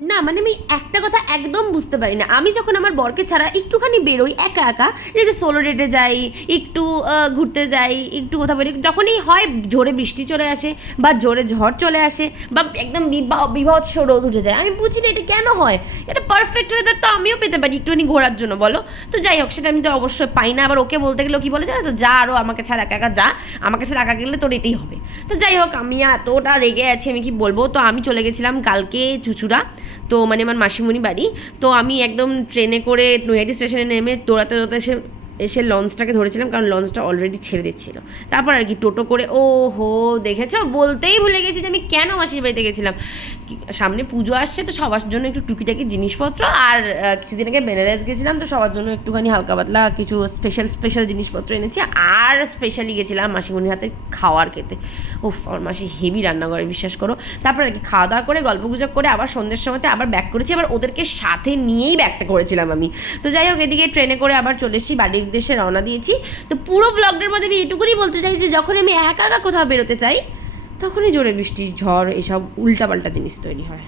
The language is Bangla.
না মানে আমি একটা কথা একদম বুঝতে পারি না। আমি যখন আমার বরকে ছাড়া একটুখানি বেরোই একা, একা একটু সোলো ডেটে যাই, একটু ঘুরতে যাই, একটু কোথাও বেরোই, যখনই হয় জোরে বৃষ্টি চলে আসে বা জোরে ঝড় চলে আসে বা একদম বীভৎস রোদ উঠে যায়, আমি বুঝি না এটা কেন হয়? এটা পারফেক্ট ওয়েদার তো আমিও পেতে পারি একটুখানি ঘোরার জন্য, বলো? তো যাই হোক, সেটা আমি তো অবশ্যই পাই না। আবার ওকে বলতে গেলেও কী বলে জানো তো, যা আরও আমাকে ছাড়া একা, একা যা, আমাকে ছাড়া একা গেলে তোর এটাই হবে। তো যাই হোক, আমি এতটা রেগে আছি আমি কি বলবো। তো আমি চলে গেছিলাম কালকে চুঁচুড়া, তো মানে আমার মাসিমণি বাড়ি। তো আমি একদম ট্রেনে করে নৈহাটি স্টেশনে নেমে দৌড়াতে দৌড়াতে এসে এসে লঞ্চটাকে ধরেছিলাম, কারণ লঞ্চটা অলরেডি ছেড়ে দিচ্ছিলো। তারপর আর কি টোটো করে, ও হো, দেখেছো, বলতেই ভুলে গেছি যে আমি কেন মাসির বাড়িতে গেছিলাম। সামনে পুজো আসছে, তো সবার জন্য একটু টুকিটাকি জিনিসপত্র, আর কিছুদিন আগে বেনারস গেছিলাম, তো সবার জন্য একটুখানি হালকা পাতলা কিছু স্পেশাল স্পেশাল জিনিসপত্র এনেছি। আর স্পেশালি গেছিলাম মাসিমণির হাতে খাওয়ার খেতে। ওফ, আমার মাসি হেভি রান্না করে, বিশ্বাস করো। তারপর আর কি খাওয়া দাওয়া করে গল্প গুজব করে আবার সন্ধ্যের সময়তে আবার ব্যাক করেছি, আবার ওদেরকে সাথে নিয়েই ব্যাকটা করেছিলাম আমি। তো যাই হোক, এদিকে ট্রেনে করে আবার চলে এসেছি, বাড়ির উদ্দেশ্যে রওনা দিয়েছি। তো পুরো ব্লগটার মধ্যে আমি এটুকুনি বলতে চাই যে যখন আমি একা একা কোথাও বেরোতে চাই, তখনই জোরে বৃষ্টি ঝড় এসব উল্টাপাল্টা জিনিস তৈরি হয়।